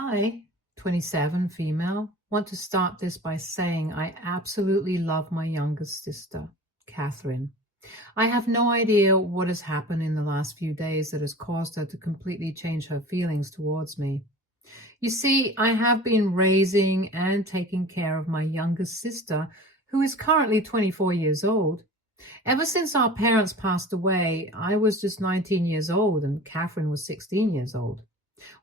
I, 27, female, want to start this by saying I absolutely love my youngest sister, Catherine. I have no idea what has happened in the last few days that has caused her to completely change her feelings towards me. You see, I have been raising and taking care of my youngest sister, who is currently 24 years old. Ever since our parents passed away, I was just 19 years old and Catherine was 16 years old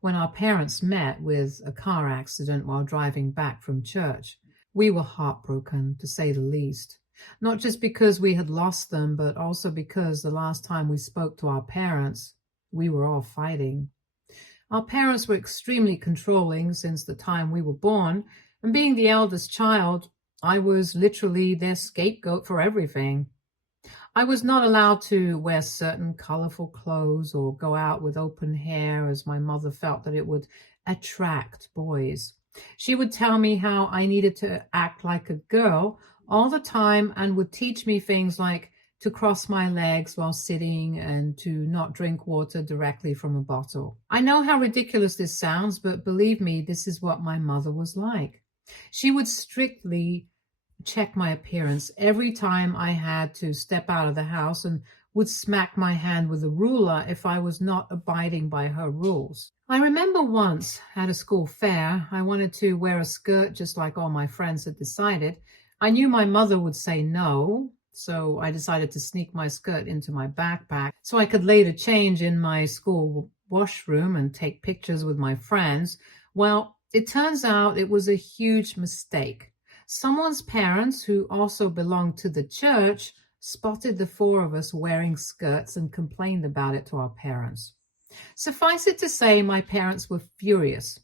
when our parents met with a car accident while driving back from church. We were heartbroken, to say the least. Not just because we had lost them, but also because the last time we spoke to our parents, we were all fighting. Our parents were extremely controlling since the time we were born, and being the eldest child, I was literally their scapegoat for everything. I was not allowed to wear certain colorful clothes or go out with open hair, as my mother felt that it would attract boys. She would tell me how I needed to act like a girl all the time and would teach me things like to cross my legs while sitting and to not drink water directly from a bottle. I know how ridiculous this sounds, but believe me, this is what my mother was like. She would strictly check my appearance every time I had to step out of the house and would smack my hand with a ruler if I was not abiding by her rules. I remember once at a school fair, I wanted to wear a skirt just like all my friends had decided. I knew my mother would say no, so I decided to sneak my skirt into my backpack so I could later change in my school washroom and take pictures with my friends. Well, it turns out it was a huge mistake. Someone's parents, who also belonged to the church, spotted the four of us wearing skirts and complained about it to our parents. Suffice it to say, my parents were furious.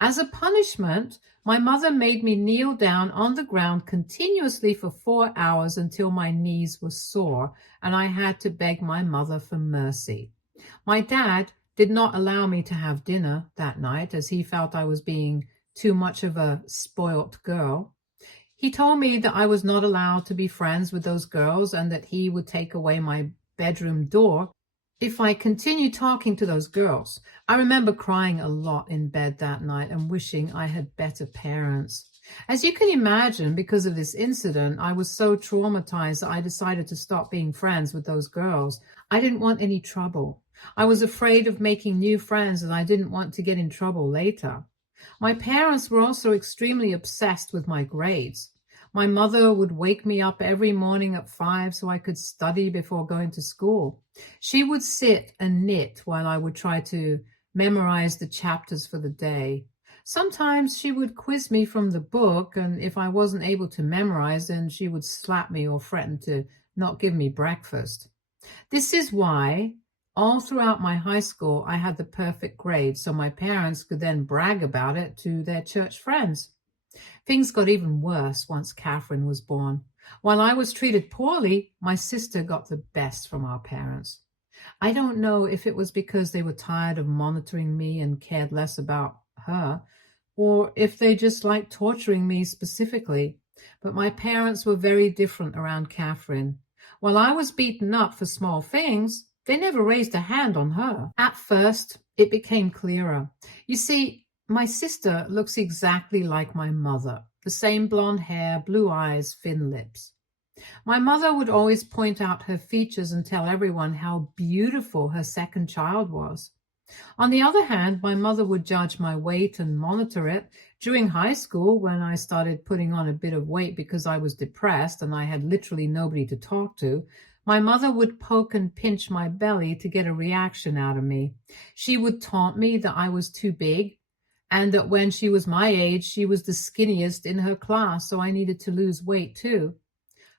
As a punishment, my mother made me kneel down on the ground continuously for 4 hours until my knees were sore, and I had to beg my mother for mercy. My dad did not allow me to have dinner that night as he felt I was being too much of a spoilt girl. He told me that I was not allowed to be friends with those girls and that he would take away my bedroom door if I continued talking to those girls. I remember crying a lot in bed that night and wishing I had better parents. As you can imagine, because of this incident, I was so traumatized that I decided to stop being friends with those girls. I didn't want any trouble. I was afraid of making new friends and I didn't want to get in trouble later. My parents were also extremely obsessed with my grades. My mother would wake me up every morning at 5 so I could study before going to school. She would sit and knit while I would try to memorize the chapters for the day. Sometimes she would quiz me from the book, and if I wasn't able to memorize, then she would slap me or threaten to not give me breakfast. This is why all throughout my high school, I had the perfect grade, so my parents could then brag about it to their church friends. Things got even worse once Catherine was born. While I was treated poorly, my sister got the best from our parents. I don't know if it was because they were tired of monitoring me and cared less about her, or if they just liked torturing me specifically, but my parents were very different around Catherine. While I was beaten up for small things, they never raised a hand on her. At first, it became clearer. You see, my sister looks exactly like my mother. The same blonde hair, blue eyes, thin lips. My mother would always point out her features and tell everyone how beautiful her second child was. On the other hand, my mother would judge my weight and monitor it. During high school, when I started putting on a bit of weight because I was depressed and I had literally nobody to talk to, my mother would poke and pinch my belly to get a reaction out of me. She would taunt me that I was too big and that when she was my age, she was the skinniest in her class, so I needed to lose weight too.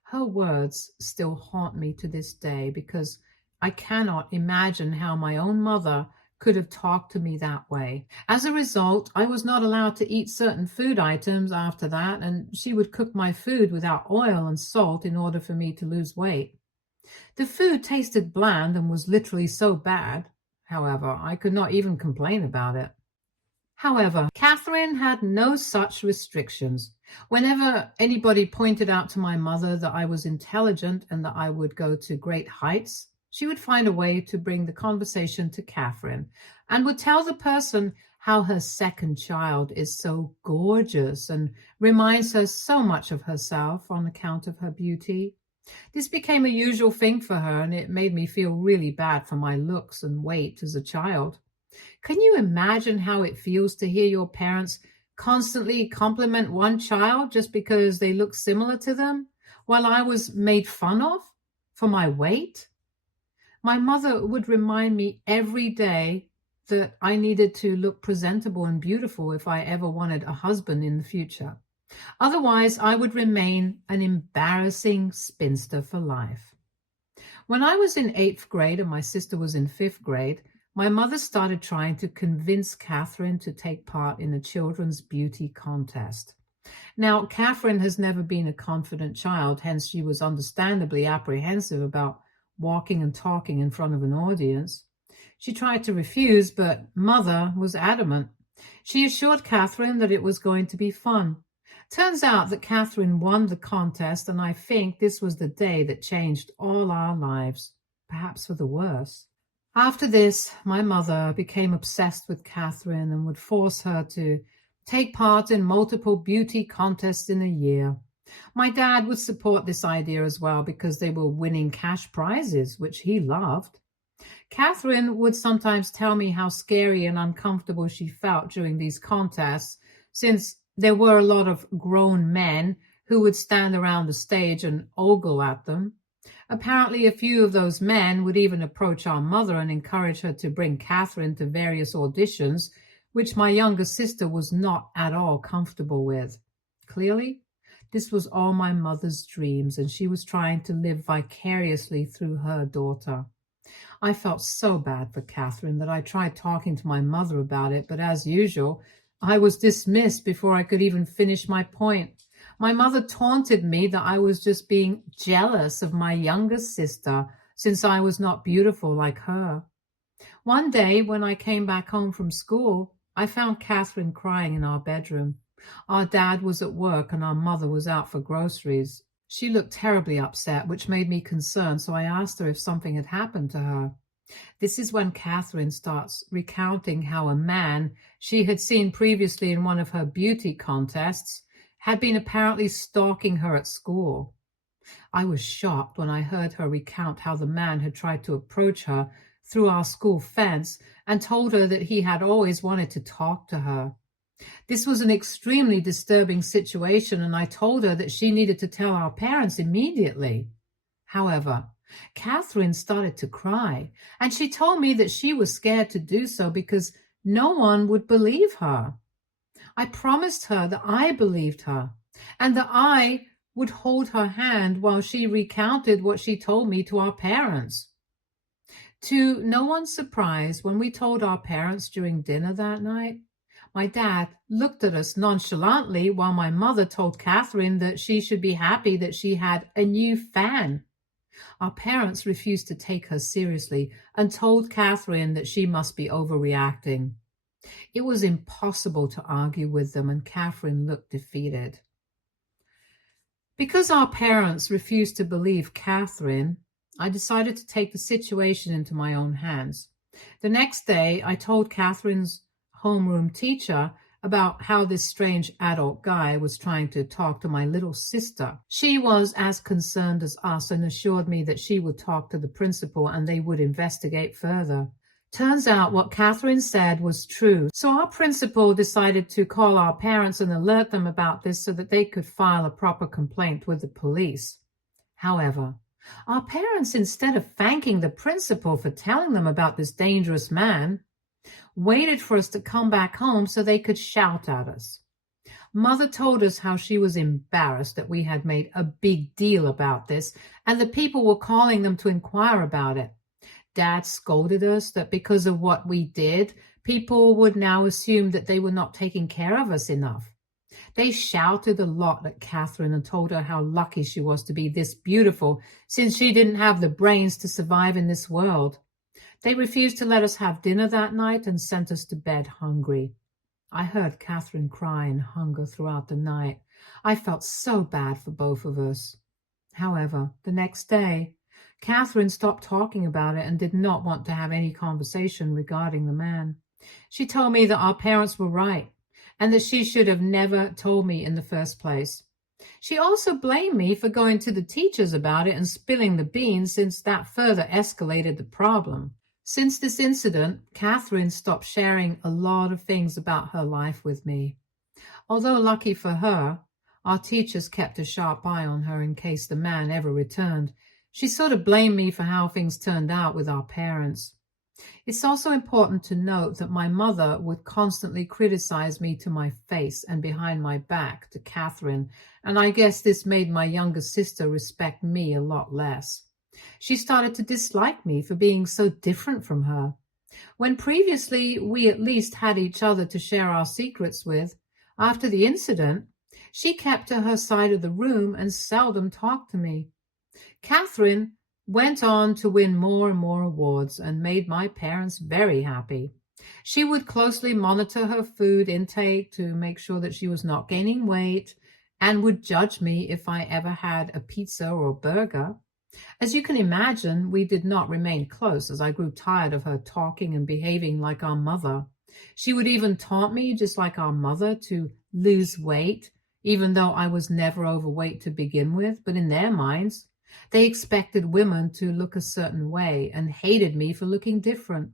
Her words still haunt me to this day because I cannot imagine how my own mother could have talked to me that way. As a result, I was not allowed to eat certain food items after that, and she would cook my food without oil and salt in order for me to lose weight. The food tasted bland and was literally so bad, however, I could not even complain about it. However, Catherine had no such restrictions. Whenever anybody pointed out to my mother that I was intelligent and that I would go to great heights, she would find a way to bring the conversation to Catherine and would tell the person how her second child is so gorgeous and reminds her so much of herself on account of her beauty. This became a usual thing for her, and it made me feel really bad for my looks and weight as a child. Can you imagine how it feels to hear your parents constantly compliment one child just because they look similar to them, while I was made fun of for my weight? My mother would remind me every day that I needed to look presentable and beautiful if I ever wanted a husband in the future. Otherwise, I would remain an embarrassing spinster for life. When I was in 8th grade and my sister was in 5th grade, my mother started trying to convince Catherine to take part in a children's beauty contest. Now, Catherine has never been a confident child, hence she was understandably apprehensive about walking and talking in front of an audience. She tried to refuse, but Mother was adamant. She assured Catherine that it was going to be fun. Turns out that Catherine won the contest, and I think this was the day that changed all our lives, perhaps for the worse. After this, my mother became obsessed with Catherine and would force her to take part in multiple beauty contests in a year. My dad would support this idea as well because they were winning cash prizes, which he loved. Catherine would sometimes tell me how scary and uncomfortable she felt during these contests, since there were a lot of grown men who would stand around the stage and ogle at them. Apparently, a few of those men would even approach our mother and encourage her to bring Catherine to various auditions, which my younger sister was not at all comfortable with. Clearly, this was all my mother's dreams, and she was trying to live vicariously through her daughter. I felt so bad for Catherine that I tried talking to my mother about it, but as usual, I was dismissed before I could even finish my point. My mother taunted me that I was just being jealous of my younger sister since I was not beautiful like her. One day when I came back home from school, I found Catherine crying in our bedroom. Our dad was at work and our mother was out for groceries. She looked terribly upset, which made me concerned, so I asked her if something had happened to her. This is when Catherine starts recounting how a man she had seen previously in one of her beauty contests had been apparently stalking her at school. I was shocked when I heard her recount how the man had tried to approach her through our school fence and told her that he had always wanted to talk to her. This was an extremely disturbing situation, and I told her that she needed to tell our parents immediately. However, Catherine started to cry, and she told me that she was scared to do so because no one would believe her. I promised her that I believed her and that I would hold her hand while she recounted what she told me to our parents. To no one's surprise, when we told our parents during dinner that night, my dad looked at us nonchalantly while my mother told Catherine that she should be happy that she had a new fan. Our parents refused to take her seriously and told Catherine that she must be overreacting. It was impossible to argue with them, and Catherine looked defeated. Because our parents refused to believe Catherine, I decided to take the situation into my own hands. The next day, I told Catherine's homeroom teacher about how this strange adult guy was trying to talk to my little sister. She was as concerned as us and assured me that she would talk to the principal and they would investigate further. Turns out what Catherine said was true, so our principal decided to call our parents and alert them about this so that they could file a proper complaint with the police. However, our parents, instead of thanking the principal for telling them about this dangerous man, waited for us to come back home so they could shout at us. Mother told us how she was embarrassed that we had made a big deal about this and the people were calling them to inquire about it. Dad scolded us that because of what we did, people would now assume that they were not taking care of us enough. They shouted a lot at Catherine and told her how lucky she was to be this beautiful since she didn't have the brains to survive in this world. They refused to let us have dinner that night and sent us to bed hungry. I heard Catherine cry in hunger throughout the night. I felt so bad for both of us. However, the next day, Catherine stopped talking about it and did not want to have any conversation regarding the man. She told me that our parents were right and that she should have never told me in the first place. She also blamed me for going to the teachers about it and spilling the beans, since that further escalated the problem. Since this incident, Catherine stopped sharing a lot of things about her life with me. Although lucky for her, our teachers kept a sharp eye on her in case the man ever returned. She sort of blamed me for how things turned out with our parents. It's also important to note that my mother would constantly criticize me to my face and behind my back to Catherine, and I guess this made my younger sister respect me a lot less. She started to dislike me for being so different from her. When previously we at least had each other to share our secrets with, after the incident, she kept to her side of the room and seldom talked to me. Catherine went on to win more and more awards and made my parents very happy. She would closely monitor her food intake to make sure that she was not gaining weight, and would judge me if I ever had a pizza or burger. As you can imagine, we did not remain close, as I grew tired of her talking and behaving like our mother. She would even taunt me, just like our mother, to lose weight, even though I was never overweight to begin with. But in their minds, they expected women to look a certain way and hated me for looking different.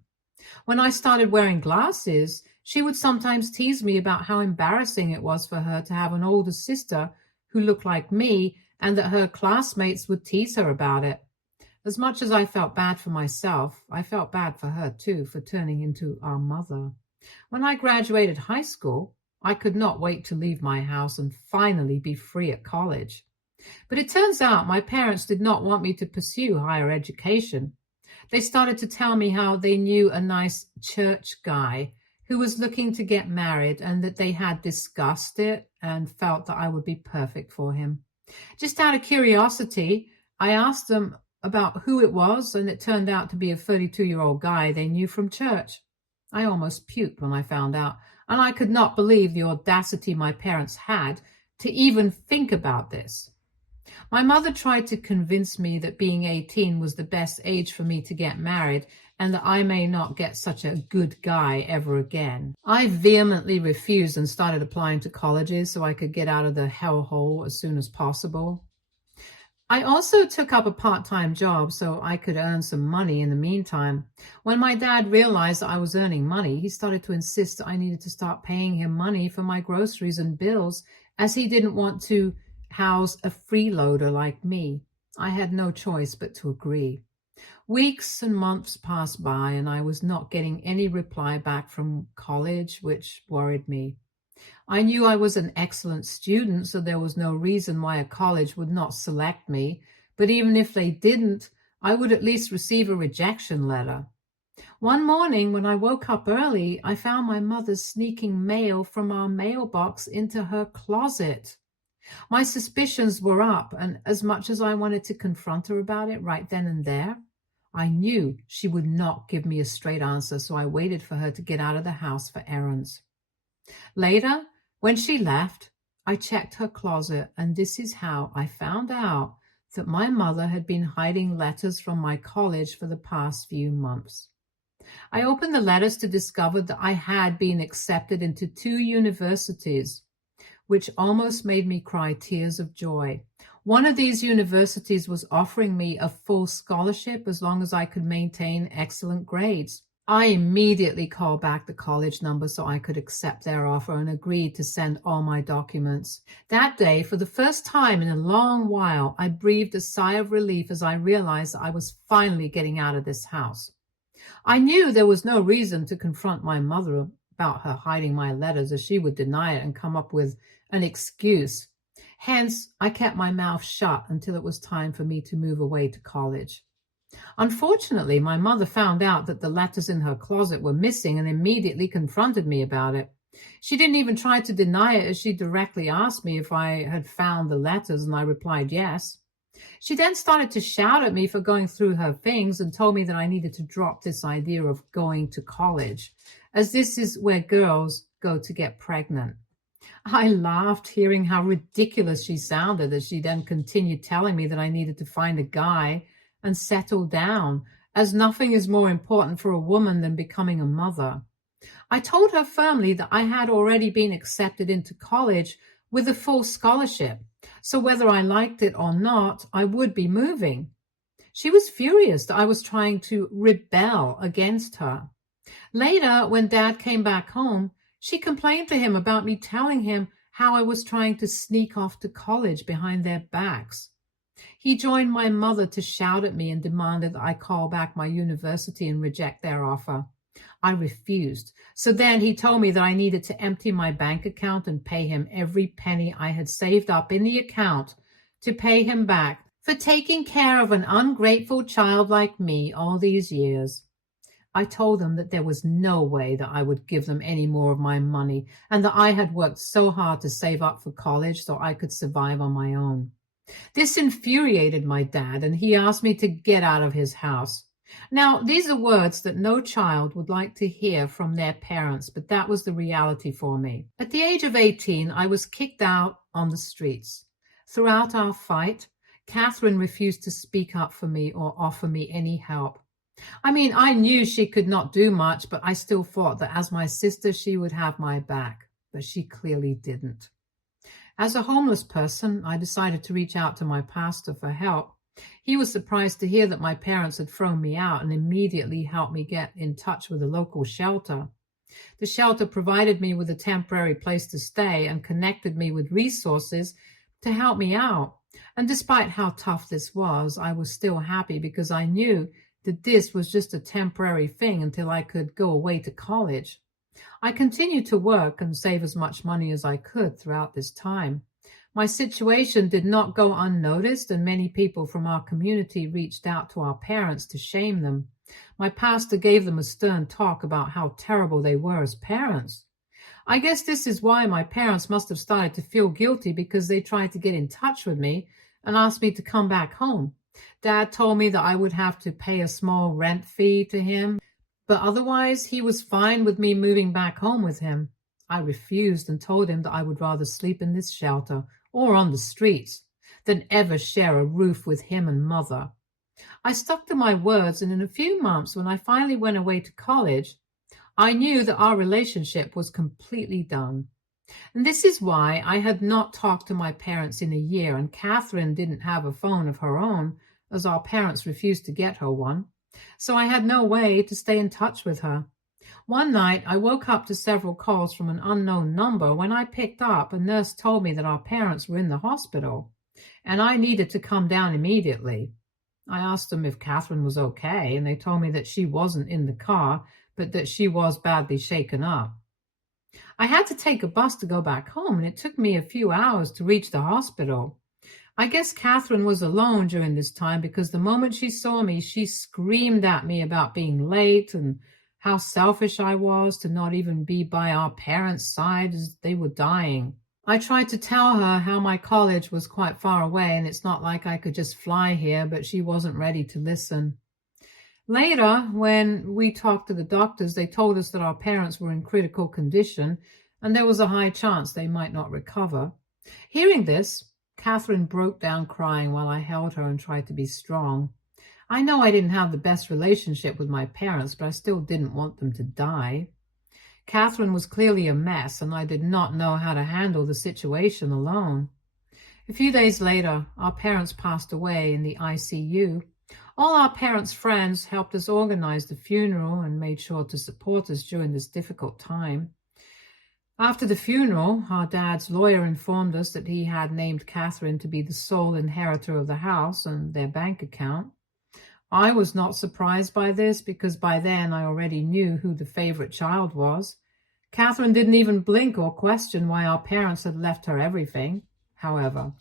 When I started wearing glasses, she would sometimes tease me about how embarrassing it was for her to have an older sister who looked like me, and that her classmates would tease her about it. As much as I felt bad for myself, I felt bad for her too, for turning into our mother. When I graduated high school, I could not wait to leave my house and finally be free at college. But it turns out my parents did not want me to pursue higher education. They started to tell me how they knew a nice church guy who was looking to get married, and that they had discussed it and felt that I would be perfect for him. Just out of curiosity, I asked them about who it was, and it turned out to be a 32-year-old guy they knew from church. I almost puked when I found out, and I could not believe the audacity my parents had to even think about this. My mother tried to convince me that being 18 was the best age for me to get married, and that I may not get such a good guy ever again. I vehemently refused and started applying to colleges so I could get out of the hellhole as soon as possible. I also took up a part-time job so I could earn some money in the meantime. When my dad realized that I was earning money, he started to insist that I needed to start paying him money for my groceries and bills, as he didn't want to house a freeloader like me. I had no choice but to agree. Weeks and months passed by, and I was not getting any reply back from college, which worried me. I knew I was an excellent student, so there was no reason why a college would not select me, but even if they didn't, I would at least receive a rejection letter. One morning when I woke up early, I found my mother sneaking mail from our mailbox into her closet. My suspicions were up, and as much as I wanted to confront her about it right then and there, I knew she would not give me a straight answer, so I waited for her to get out of the house for errands. Later, when she left, I checked her closet, and this is how I found out that my mother had been hiding letters from my college for the past few months. I opened the letters to discover that I had been accepted into 2 universities, which almost made me cry tears of joy. One of these universities was offering me a full scholarship as long as I could maintain excellent grades. I immediately called back the college number so I could accept their offer and agreed to send all my documents. That day, for the first time in a long while, I breathed a sigh of relief as I realized that I was finally getting out of this house. I knew there was no reason to confront my mother about her hiding my letters, as she would deny it and come up with an excuse. Hence, I kept my mouth shut until it was time for me to move away to college. Unfortunately, my mother found out that the letters in her closet were missing and immediately confronted me about it. She didn't even try to deny it, as she directly asked me if I had found the letters, and I replied yes. She then started to shout at me for going through her things and told me that I needed to drop this idea of going to college, as this is where girls go to get pregnant. I laughed, hearing how ridiculous she sounded, as she then continued telling me that I needed to find a guy and settle down, as nothing is more important for a woman than becoming a mother. I told her firmly that I had already been accepted into college with a full scholarship, so whether I liked it or not, I would be moving. She was furious that I was trying to rebel against her. Later, when Dad came back home, she complained to him about me telling him how I was trying to sneak off to college behind their backs. He joined my mother to shout at me and demanded that I call back my university and reject their offer. I refused. So then he told me that I needed to empty my bank account and pay him every penny I had saved up in the account to pay him back for taking care of an ungrateful child like me all these years. I told them that there was no way that I would give them any more of my money and that I had worked so hard to save up for college so I could survive on my own. This infuriated my dad, and he asked me to get out of his house. Now, these are words that no child would like to hear from their parents, but that was the reality for me. At the age of 18, I was kicked out on the streets. Throughout our fight, Catherine refused to speak up for me or offer me any help. I mean, I knew she could not do much, but I still thought that as my sister, she would have my back, but she clearly didn't. As a homeless person, I decided to reach out to my pastor for help. He was surprised to hear that my parents had thrown me out and immediately helped me get in touch with a local shelter. The shelter provided me with a temporary place to stay and connected me with resources to help me out. And despite how tough this was, I was still happy because I knew that this was just a temporary thing until I could go away to college. I continued to work and save as much money as I could throughout this time. My situation did not go unnoticed, and many people from our community reached out to our parents to shame them. My pastor gave them a stern talk about how terrible they were as parents. I guess this is why my parents must have started to feel guilty, because they tried to get in touch with me and asked me to come back home. Dad told me that I would have to pay a small rent fee to him, but otherwise he was fine with me moving back home with him. I refused and told him that I would rather sleep in this shelter or on the streets than ever share a roof with him and Mother. I stuck to my words, and in a few months, when I finally went away to college, I knew that our relationship was completely done. And this is why I had not talked to my parents in a year, and Catherine didn't have a phone of her own, as our parents refused to get her one. So I had no way to stay in touch with her. One night, I woke up to several calls from an unknown number. When I picked up, a nurse told me that our parents were in the hospital, and I needed to come down immediately. I asked them if Catherine was okay, and they told me that she wasn't in the car, but that she was badly shaken up. I had to take a bus to go back home, and it took me a few hours to reach the hospital. I guess Catherine was alone during this time, because the moment she saw me, she screamed at me about being late and how selfish I was to not even be by our parents' side as they were dying. I tried to tell her how my college was quite far away and it's not like I could just fly here, but she wasn't ready to listen. Later, when we talked to the doctors, they told us that our parents were in critical condition and there was a high chance they might not recover. Hearing this, Catherine broke down crying while I held her and tried to be strong. I know I didn't have the best relationship with my parents, but I still didn't want them to die. Catherine was clearly a mess, and I did not know how to handle the situation alone. A few days later, our parents passed away in the ICU. All our parents' friends helped us organize the funeral and made sure to support us during this difficult time. After the funeral, our dad's lawyer informed us that he had named Catherine to be the sole inheritor of the house and their bank account. I was not surprised by this, because by then I already knew who the favorite child was. Catherine didn't even blink or question why our parents had left her everything. However,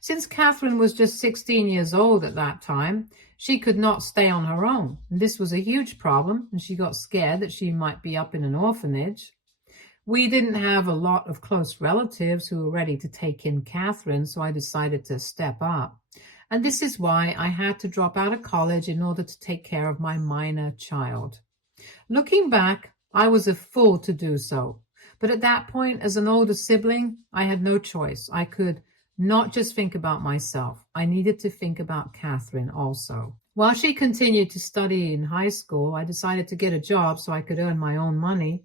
since Catherine was just 16 years old at that time, she could not stay on her own. This was a huge problem, and she got scared that she might be up in an orphanage. We didn't have a lot of close relatives who were ready to take in Catherine, so I decided to step up. And this is why I had to drop out of college in order to take care of my minor child. Looking back, I was a fool to do so. But at that point, as an older sibling, I had no choice. I could not just think about myself. I needed to think about Catherine also. While she continued to study in high school, I decided to get a job so I could earn my own money.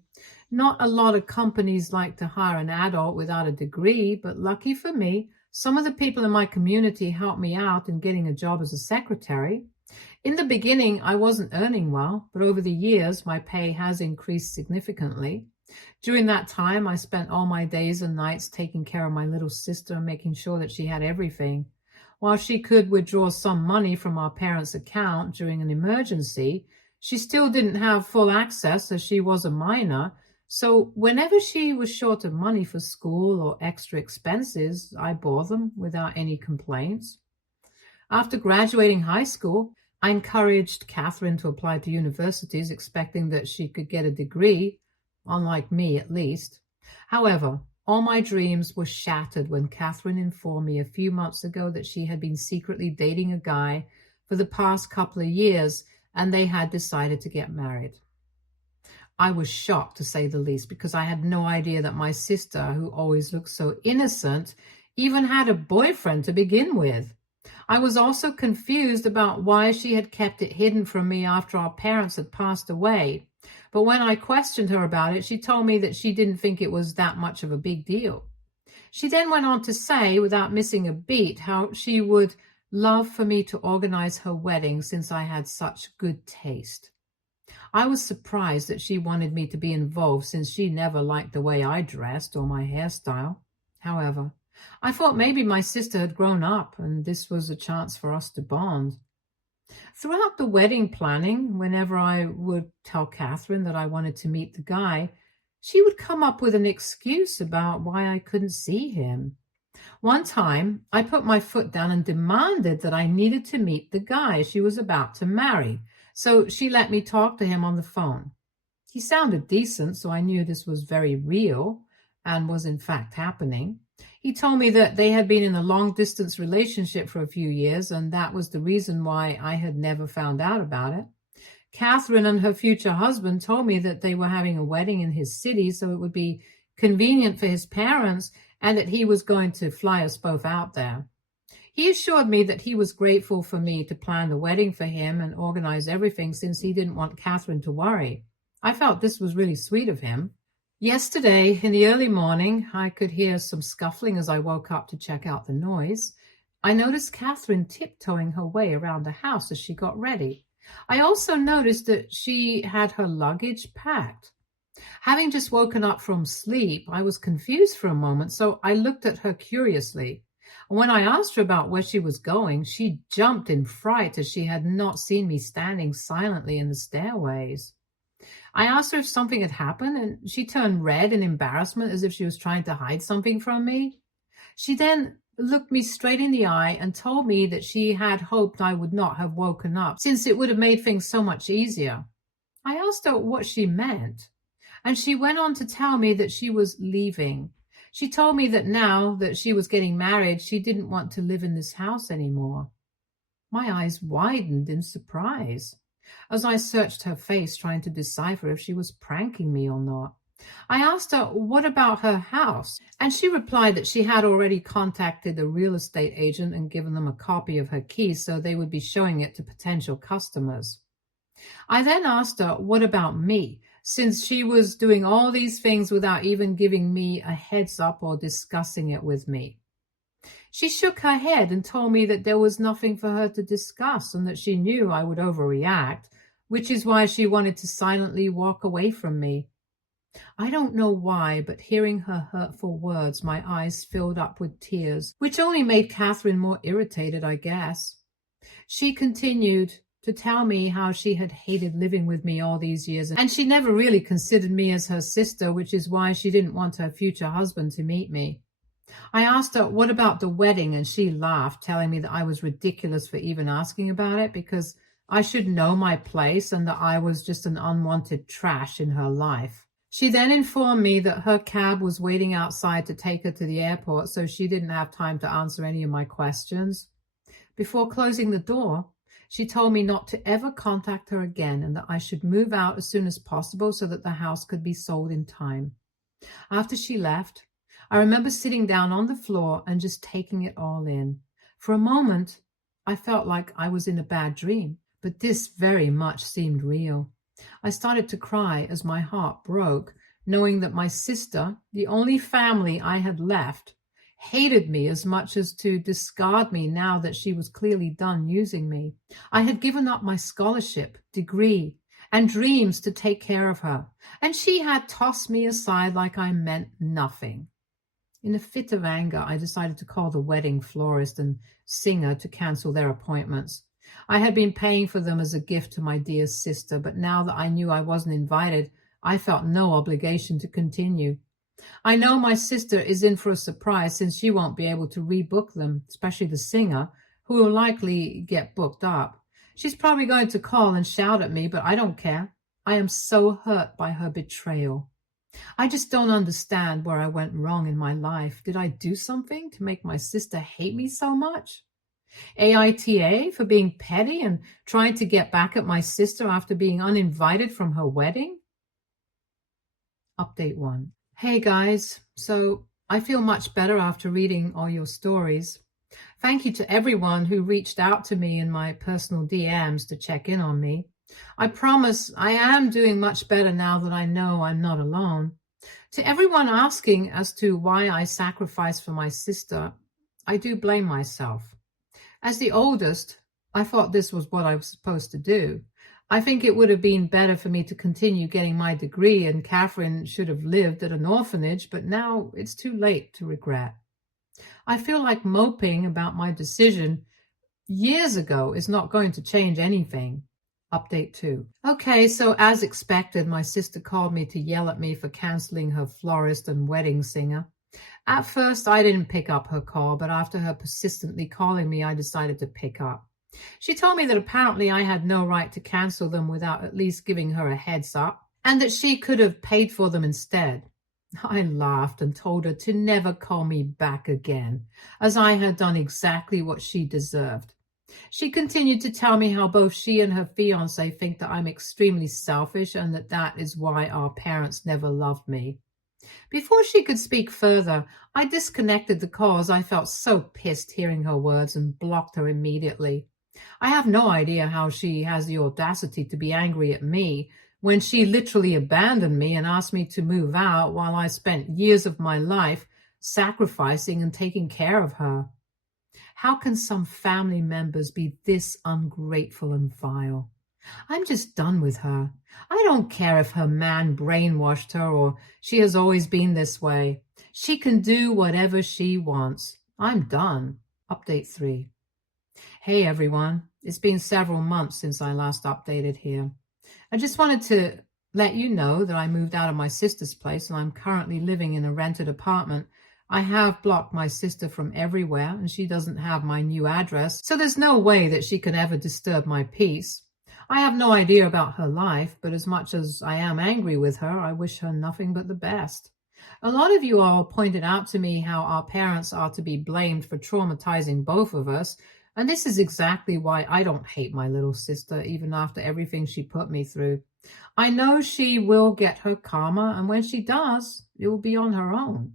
Not a lot of companies like to hire an adult without a degree, but lucky for me, some of the people in my community helped me out in getting a job as a secretary. In the beginning, I wasn't earning well, but over the years, my pay has increased significantly. During that time, I spent all my days and nights taking care of my little sister and making sure that she had everything. While she could withdraw some money from our parents' account during an emergency, she still didn't have full access as she was a minor. So whenever she was short of money for school or extra expenses, I bore them without any complaints. After graduating high school, I encouraged Catherine to apply to universities, expecting that she could get a degree, unlike me at least. However, all my dreams were shattered when Catherine informed me a few months ago that she had been secretly dating a guy for the past couple of years and they had decided to get married. I was shocked, to say the least, because I had no idea that my sister, who always looked so innocent, even had a boyfriend to begin with. I was also confused about why she had kept it hidden from me after our parents had passed away. But when I questioned her about it, she told me that she didn't think it was that much of a big deal. She then went on to say, without missing a beat, how she would love for me to organize her wedding since I had such good taste. I was surprised that she wanted me to be involved since she never liked the way I dressed or my hairstyle. However, I thought maybe my sister had grown up and this was a chance for us to bond. Throughout the wedding planning, whenever I would tell Catherine that I wanted to meet the guy, she would come up with an excuse about why I couldn't see him. One time, I put my foot down and demanded that I needed to meet the guy she was about to marry, so she let me talk to him on the phone. He sounded decent, so I knew this was very real and was in fact happening. He told me that they had been in a long-distance relationship for a few years, and that was the reason why I had never found out about it. Catherine and her future husband told me that they were having a wedding in his city, so it would be convenient for his parents, and that he was going to fly us both out there. He assured me that he was grateful for me to plan the wedding for him and organize everything since he didn't want Catherine to worry. I felt this was really sweet of him. Yesterday, in the early morning, I could hear some scuffling as I woke up to check out the noise. I noticed Catherine tiptoeing her way around the house as she got ready. I also noticed that she had her luggage packed. Having just woken up from sleep, I was confused for a moment, so I looked at her curiously. When I asked her about where she was going, she jumped in fright as she had not seen me standing silently in the stairways. I asked her if something had happened, and she turned red in embarrassment as if she was trying to hide something from me. She then looked me straight in the eye and told me that she had hoped I would not have woken up, since it would have made things so much easier. I asked her what she meant, and she went on to tell me that she was leaving. She told me that now that she was getting married, she didn't want to live in this house anymore. My eyes widened in surprise as I searched her face, trying to decipher if she was pranking me or not. I asked her what about her house, and she replied that she had already contacted a real estate agent and given them a copy of her keys so they would be showing it to potential customers. I then asked her what about me, since she was doing all these things without even giving me a heads up or discussing it with me. She shook her head and told me that there was nothing for her to discuss and that she knew I would overreact, which is why she wanted to silently walk away from me. I don't know why, but hearing her hurtful words, my eyes filled up with tears, which only made Catherine more irritated, I guess. She continued to tell me how she had hated living with me all these years, and she never really considered me as her sister, which is why she didn't want her future husband to meet me. I asked her, what about the wedding? And she laughed, telling me that I was ridiculous for even asking about it because I should know my place and that I was just an unwanted trash in her life. She then informed me that her cab was waiting outside to take her to the airport, so she didn't have time to answer any of my questions. Before closing the door, she told me not to ever contact her again and that I should move out as soon as possible so that the house could be sold in time. After she left, I remember sitting down on the floor and just taking it all in. For a moment, I felt like I was in a bad dream, but this very much seemed real. I started to cry as my heart broke, knowing that my sister, the only family I had left, hated me as much as to discard me now that she was clearly done using me. I had given up my scholarship, degree, and dreams to take care of her, and she had tossed me aside like I meant nothing. In a fit of anger, I decided to call the wedding florist and singer to cancel their appointments. I had been paying for them as a gift to my dear sister, but now that I knew I wasn't invited, I felt no obligation to continue. I know my sister is in for a surprise since she won't be able to rebook them, especially the singer, who will likely get booked up. She's probably going to call and shout at me, but I don't care. I am so hurt by her betrayal. I just don't understand where I went wrong in my life. Did I do something to make my sister hate me so much? AITA for being petty and trying to get back at my sister after being uninvited from her wedding? Update 1. Hey guys, so I feel much better after reading all your stories. Thank you to everyone who reached out to me in my personal DMs to check in on me. I promise I am doing much better now that I know I'm not alone. To everyone asking as to why I sacrificed for my sister, I do blame myself. As the oldest, I thought this was what I was supposed to do. I think it would have been better for me to continue getting my degree, and Catherine should have lived at an orphanage, but now it's too late to regret. I feel like moping about my decision years ago is not going to change anything. Update 2. Okay, so as expected, my sister called me to yell at me for canceling her florist and wedding singer. At first, I didn't pick up her call, but after her persistently calling me, I decided to pick up. She told me that apparently I had no right to cancel them without at least giving her a heads up, and that she could have paid for them instead. I laughed and told her to never call me back again, as I had done exactly what she deserved. She continued to tell me how both she and her fiancé think that I'm extremely selfish and that that is why our parents never loved me. Before she could speak further, I disconnected the call as I felt so pissed hearing her words and blocked her immediately. I have no idea how she has the audacity to be angry at me when she literally abandoned me and asked me to move out while I spent years of my life sacrificing and taking care of her. How can some family members be this ungrateful and vile? I'm just done with her. I don't care if her man brainwashed her or she has always been this way. She can do whatever she wants. I'm done. Update 3. Hey everyone, it's been several months since I last updated here. I just wanted to let you know that I moved out of my sister's place and I'm currently living in a rented apartment. I have blocked my sister from everywhere and she doesn't have my new address, so there's no way that she can ever disturb my peace. I have no idea about her life, but as much as I am angry with her, I wish her nothing but the best. A lot of you all pointed out to me how our parents are to be blamed for traumatizing both of us, and this is exactly why I don't hate my little sister, even after everything she put me through. I know she will get her karma, and when she does, it will be on her own.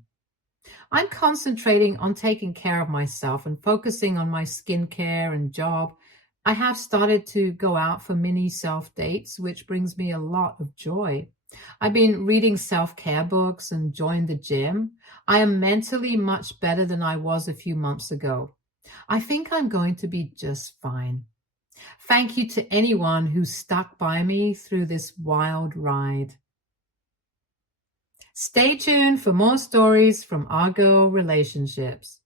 I'm concentrating on taking care of myself and focusing on my skincare and job. I have started to go out for mini self-dates, which brings me a lot of joy. I've been reading self-care books and joined the gym. I am mentally much better than I was a few months ago. I think I'm going to be just fine. Thank you to anyone who stuck by me through this wild ride. Stay tuned for more stories from our girl relationships.